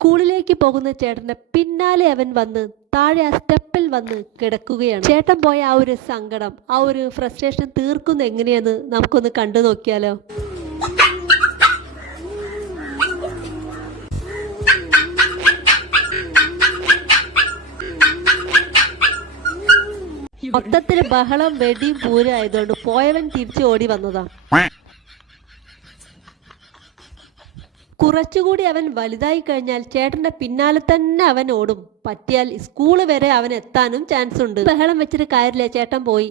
സ്കൂളിലേക്ക് പോകുന്ന ചേട്ടന്റെ പിന്നാലെ അവൻ വന്ന് താഴെ ആ സ്റ്റെപ്പിൽ വന്ന് കിടക്കുകയാണ്. ചേട്ടൻ പോയ ആ ഒരു സങ്കടം, ആ ഒരു ഫ്രസ്ട്രേഷൻ തീർക്കുന്ന എങ്ങനെയെന്ന് നമുക്കൊന്ന് കണ്ടു നോക്കിയാലോ. മൊത്തത്തിൽ ബഹളം വെടിയും പൂരം ആയതുകൊണ്ട് പോയവൻ തിരിച്ചു ഓടി വന്നതാ. കുറച്ചുകൂടി അവൻ വലുതായി കഴിഞ്ഞാൽ ചേട്ടന്റെ പിന്നാലെ തന്നെ അവൻ ഓടും. പറ്റിയാൽ സ്കൂള് വരെ അവൻ എത്താനും ചാൻസ് ഉണ്ട്. ബഹളം വെച്ചിട്ട് കാര്യമില്ല, ചേട്ടൻ പോയി.